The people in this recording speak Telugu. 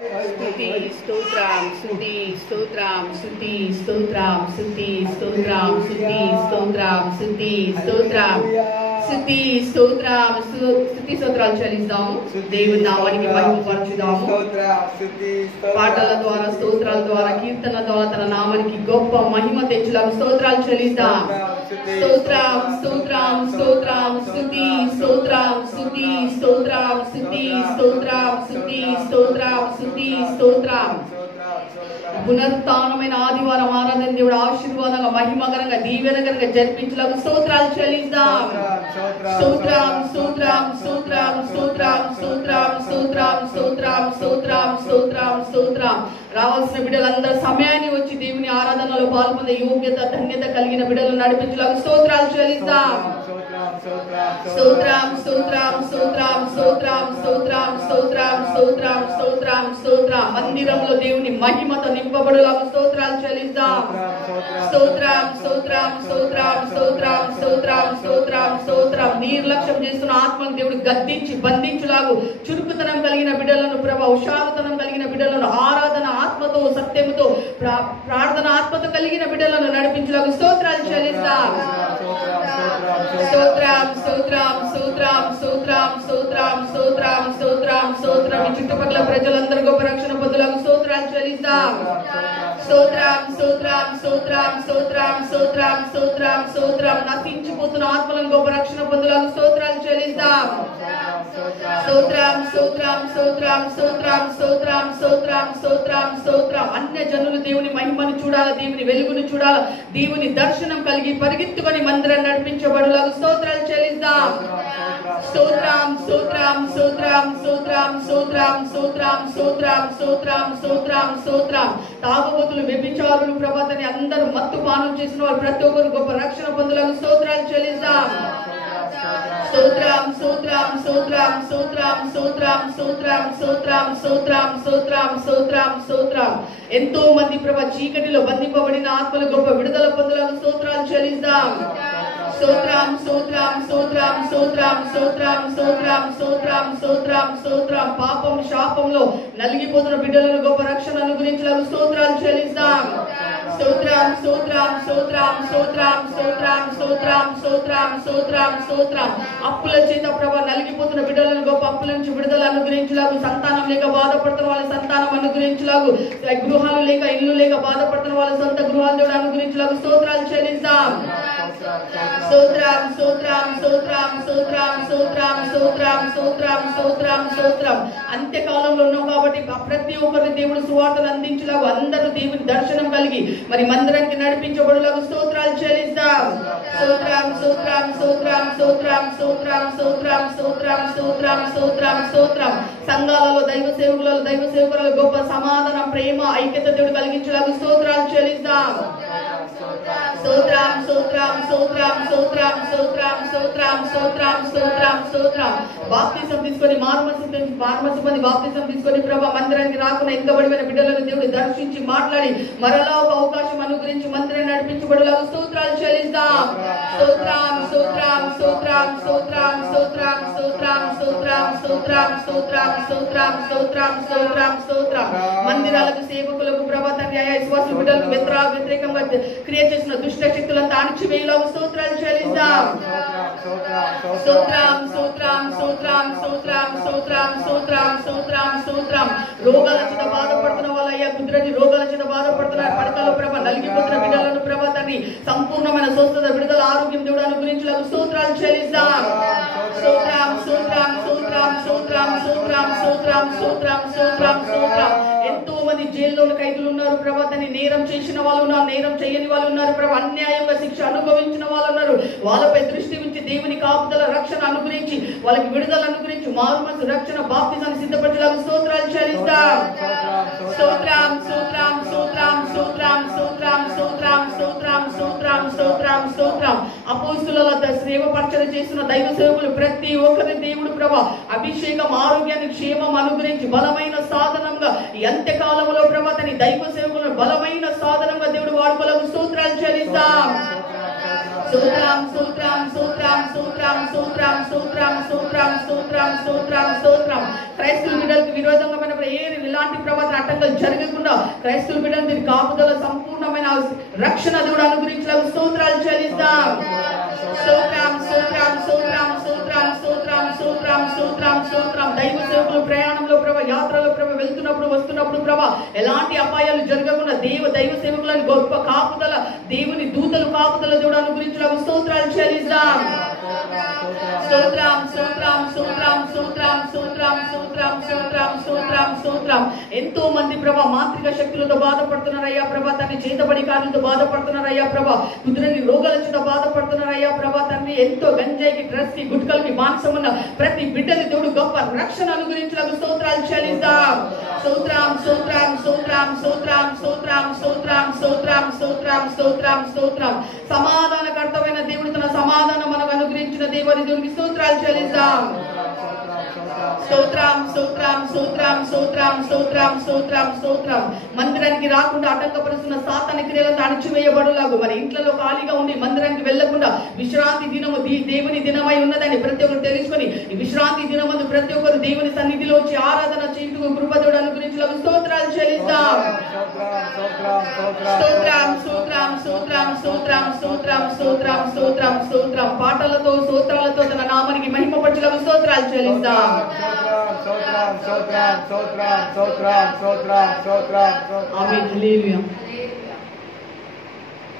స్తుతి స్తోత్రం స్తుతి స్తోత్రం స్తుతి స్తోత్రం స్తుతి స్తోత్రం స్తుతి స్తోత్రం స్తుతి స్తోత్రం స్తుతి స్తోత్రం స్తుతి స్తోత్రాలు చెల్లిస్తాము. దేవుని నామానికి మహిమపరచుదాము. పాటల ద్వారా, స్తోత్రాల ద్వారా, కీర్తన ద్వారా తన నామానికి గొప్ప మహిమ తెచ్చులాగా స్తోత్రాలు చెల్లిస్తాం. స్తోత్రం స్తోత్రం స్తోత్రం స్తుతి స్తోత్రం స్తుతి స్తోత్రం స్తుతి స్తోత్రం స్తుతి స్తోత్రం స్తుతి స్తోత్రం. పునరుత్థానమైన ఆదివారం ఆరాధన దేవుడు ఆశీర్వాదంగా, మహిమకరంగా, దీవెనకరంగా జరిపించలాగా స్తోత్రాలు చెల్లిస్తాం. స్తోత్రం స్తోత్రం స్తోత్రం స్తోత్రం స్తోత్రం స్తోత్రం స్తోత్రం స్తోత్రం స్తోత్రం స్తోత్రం. రావాల్సిన బిడ్డలందరూ సమయాన్ని వచ్చి దేవుని ఆరాధనలో పాల్పొందే యోగ్యత, ధన్యత కలిగిన బిడ్డలను నడిపించలాగా స్తోత్రాలు చెల్లిస్తాం. స్తోత్రం స్తోత్రం స్తోత్రం స్తోత్రం స్తోత్రం స్తోత్రం స్తోత్రం స్తోత్రం స్తోత్రం. మందిరంలో దేవుని మహిమతో నింపబడులాగా స్తోత్రాలు చెల్లిస్తాం. స్తోత్రం స్తోత్రం స్తోత్రం స్తోత్రం స్తోత్రం స్తోత్రం స్తోత్రం. నిర్లక్ష్యం చేస్తున్న ఆత్మను దేవుడు గద్దించి బంధించులాగు, చురుకుతనం కలిగిన బిడ్డలను ప్రభా, ఉషారుతనం కలిగిన బిడ్డలను, ఆరాధన ఆత్మతో, సత్యముతో, ప్రార్థన ఆత్మతో కలిగిన బిడ్డలను నడిపించులాగు స్తోత్రాలు చెల్లిస్తాం. స్తోత్రం స్తోత్రం స్తోత్రం స్తోత్రం స్తోత్రం స్తోత్రం స్తోత్రం స్తోత్రం. ఈ చుట్టుపక్కల ప్రజలందరూ గొప్ప రక్షణ పొందులకు స్తోత్రాలు చెల్లిస్తాం. స్తోత్రం స్తోత్రం స్తోత్రం స్తోత్రం స్తోత్రం స్తోత్రం స్తోత్రం. నశించిపోతున్న ఆత్మలను గొప్ప రక్షణ పొందులకు స్తోత్రాలు చెల్లిస్తాం. స్తోత్రం స్తోత్రం స్తోత్రం స్తోత్రం స్తోత్రం స్తోత్రం స్తోత్రం స్తోత్రం. అన్య జనులు దేవుని మహిమను చూడాలి, దేవుని వెలుగును చూడాలి, దేవుని దర్శనం కలిగి పరిగెత్తుకొని మందిరం నడిపించబడులకు స్తోత్రాలు చెల్లిస్తాం. స్తోత్రం స్తోత్రం స్తోత్రం స్తోత్రం స్తోత్రం స్తోత్రం స్తోత్రం స్తోత్రం స్తోత్రం స్తోత్రం. తాగుబోతులు, వ్యభిచారులు, ప్రభాతని అందరూ మత్తు పానం చేసిన వారు ప్రతి ఒక్కరు గొప్ప రక్షణ పొందులకు స్తోత్రాలు చెల్లిస్తాం. స్తోత్రం స్తోత్రం స్తోత్రం స్తోత్రం స్తోత్రం స్తోత్రం స్తోత్రం స్తోత్రం స్తోత్రం స్తోత్రం స్తోత్రం. ఎంతో మంది ప్రభా చీకటిలో బంధింపబడిన ఆత్మలు గొప్ప విడుదల పొందులకు స్తోత్రాలు చెల్లిస్తాం. స్తోత్రం స్తోత్రం స్తోత్రం స్తోత్రం స్తోత్రం స్తోత్రం స్తోత్రం స్తోత్రం స్తోత్రం. పాపం శాపంలో నలిగిపోతున్న బిడ్డలను గొప్ప రక్షణ అనుగ్రహించలకు స్తోత్రాలు చెల్లిస్తాం. స్తోత్రం స్తోత్రం స్తోత్రం స్తోత్రం స్తోత్రం స్తోత్రం స్తోత్రం స్తోత్రం స్తోత్రం. అప్పుల చేత ప్రభా నలిగిపోతున్న బిడ్డలను గొప్ప అప్పుల నుంచి విడుదల అనుగ్రహించలాగు, సంతానం లేక బాధపడుతున్న వాళ్ళ సంతానం అనుగ్రహించలాగు, గృహాలు లేక ఇల్లు లేక బాధపడుతున్న వాళ్ళ సొంత గృహాలు దేవుడు అనుగ్రహించలాగు స్తోత్రాలు చెల్లిస్తాం. స్తోత్రం స్తోత్రం స్తోత్రం స్తోత్రం స్తోత్రం స్తోత్రం స్తోత్రం స్తోత్రం స్తోత్రం. అంత్యకాలంలో ఉన్నాం కాబట్టి ప్రతి ఒక్కరిని దేవుడు సువార్తను అందించలాగు, అందరూ దేవుని దర్శనం కలిగి మరి మందిరానికి నడిపించబడులాగు స్తోత్రాలు చెల్లిస్తాం. స్తోత్రం స్తోత్రం స్తోత్రం స్తోత్రం స్తోత్రం స్తోత్రం స్తోత్రం స్తోత్రం స్తోత్రం స్తోత్రం. సంఘాలలో దైవ సేవకులలో, దైవ సేవకులలో గొప్ప సమాధానం, ప్రేమ, ఐక్యత దేవుడు కలిగించలాగు స్తోత్రాలు చెల్లిస్తాం. స్తోత్రం స్తోత్రం స్తోత్రం స్తోత్రం స్తోత్రం స్తోత్రం స్తోత్రం స్తోత్రం స్తోత్రం. బాప్తిసం తీసుకొని మారుమనసు పొంది బాప్తిసం తీసుకొని ప్రభా మందిరానికి రాకుండా ఎంకబడిన బిడ్డలను దేవుడు దర్శించి మాట్లాడి మరలా ఒక అవకాశం అనుగ్రహించి మందిరాన్ని నడిపించబడేలాగా స్తోత్రాలు చెల్లిస్తాం. స్తోత్రం స్తోత్రం స్తోత్రం స్తోత్రం స్తోత్రం స్తోత్రం స్తోత్రం స్తోత్రం స్తోత్రం స్తోత్రం స్తోత్రం స్తోత్రం స్తోత్రం. మందిరాలకు, సేవకులకు, ప్రభా తండ్రి ఆయా విశ్వాస బిడ్డలకు వ్యతిరేకంగా క్రియ చేసిన దుష్ట శక్తులంతా అణచివేయలాగా స్తోత్రాలు చెల్లిస్తాం. స్తోత్రం స్తోత్రం స్తోత్రం స్తోత్రం స్తోత్రం స్తోత్రం స్తోత్రం స్తోత్రం. రోగాల చేత బాధపడుతున్న వాళ్ళ అయ్యా, కుదిరని రోగాల చేత బాధపడుతున్న పడకలో ప్రభ నలిగిపోతున్న బిడ్డలను ప్రభా తండ్రి సంపూర్ణమైన స్వస్థత, విడుదల, ఆరోగ్యం దేవుడు అనుగ్రహించలాగా స్తోత్రాలు చెల్లిస్తాం. స్తోత్రం స్తోత్రం స్తోత్రం స్తోత్రం స్తోత్రం స్తోత్రం స్తోత్రం స్తోత్రం స్తోత్రం. ఎంతో మంది జైల్లో ఖైదులు ఉన్నారు ప్రభా తండ్రి, నేరం చేసిన వాళ్ళు ఉన్నారు, నేరం చేయని వాళ్ళు ఉన్నారు ప్రభా, అన్యాయంగా శిక్ష అనుభవించిన వాళ్ళు ఉన్నారు. వాళ్ళపై దృష్టి ఉంచి దేవుని కాపుదల, రక్షణ అనుగ్రహించి వాళ్ళకి విడుదల అనుగ్రహించి మారుమనసు, రక్షణ, బాప్తిసాన్ని సిద్ధపరచలాగా స్తోత్రాలు చెల్లిస్తాం. స్తోత్రం స్తోత్రం స్తోత్రం స్తోత్రం స్తోత్రం స్తోత్రం స్తోత్రం స్తోత్రం స్తోత్రం స్తోత్రం. అపోస్తుల సేవ పరిచయం చేస్తున్న దైవ సేవకులు ప్రతి ఒక్కరి దేవుడు ప్రభా అభిషేకం, ఆరోగ్యాన్ని, క్షేమం అనుగ్రహించి బలమైన సాధనంగా ఈ అంత్యకాలంలో ప్రభా తన దైవ సేవకులను బలమైన సాధనంగా దేవుడు వాడుకోలకు స్తోత్రాలు చెల్లిస్తాం. స్తోత్రం స్తోత్రం స్తోత్రం స్తోత్రం స్తోత్రం స్తోత్రం స్తోత్రం స్తోత్రం స్తోత్రం స్తోత్రం. క్రైస్తవ బిడ్డలకు విరోధంగా ఇలాంటి ప్రభావం ఆటంకాలు జరగకుండా క్రైస్తవ బిడ్డలు మీరు కాపుదల సంపూర్ణమైన రక్షణ దేవుడు అనుగ్రహించడానికి స్తోత్రాలు చెల్లిస్తాం. స్తోత్రం స్తోత్రం స్తోత్రం స్తోత్రం స్తోత్రం స్తోత్రం స్తోత్రం స్తోత్రం. దైవ సేవకులు ప్రయాణంలో ప్రభా, యాత్రలో ప్రభా, వెళ్తున్నప్పుడు వస్తున్నప్పుడు ప్రభా ఎలాంటి అపాయాలు జరగకుండా దైవ సేవకులను గొప్ప కాపుదల, దేవుని దూతలు కాపుదల దేవుడు అనుగ్రహించడానికి స్తోత్రాలు చెల్లిస్తాం. స్తోత్రం స్తోత్రం స్తోత్రం స్తోత్రం స్తోత్రం స్తోత్రం స్తోత్రం స్తోత్రం స్తోత్రం. ఎంతో మంది ప్రభా మాంత్రిక శక్తులతో బాధపడుతున్నారయ్యా ప్రభా తండ్రి, చేతబడి కార్యాలతో బాధపడుతున్నారయ్యా ప్రభా, కుదిరని రోగాల చేత బాధపడుతున్నారయ్యా ప్రభా తండ్రి. ఎంతో గంజాయికి, డ్రగ్స్ కి, గుట్కలకి బానిసం ఉన్న ప్రతి బిడ్డని దేవుడు గొప్ప రక్షణ అనుగ్రహించడానికి స్తోత్రాలు చెల్లిస్తాం. స్తోత్రం స్తోత్రం స్తోత్రం స్తోత్రం స్తోత్రం స్తోత్రం స్తోత్రం స్తోత్రం స్తోత్రం స్తోత్రం. సమాధానకర్తమైన దేవుడు తన సమాధానం మనకు అనుగ్రహించిన దేవునికి స్తోత్రాలు చెల్లిస్తాం. స్తోత్రం స్తోత్రం స్తోత్రం స్తోత్రం స్తోత్రం స్తోత్రం స్తోత్రం. మందిరానికి రాకుండా ఆటంకపరుస్తున్న సాతాను క్రియలను అణచివేయబడులాగు, మరి ఇంట్లో ఖాళీగా ఉండి మందిరానికి వెళ్లకుండా విశ్రాంతి దినము దేవుని దినమై ఉన్నదని ప్రతి ఒక్కరు తెలుసుకొని ఈ విశ్రాంతి దినమందు ప్రతి ఒక్కరు దేవుని సన్నిధిలో వచ్చి ఆరాధన చేయుటకు కృపదేవుడు అనుగ్రహించడానికి స్తోత్రాలు చెల్లిస్తాం. స్తోత్రం స్తోత్రం స్తోత్రం స్తోత్రం స్తోత్రం స్తోత్రం స్తోత్రం స్తోత్రం. పాటలతో స్తోత్రాలతో తన నామానికి మహిమపరచడానికి స్తోత్రాలు చెల్లిస్తాం. ఆమేన్. హల్లెలూయా.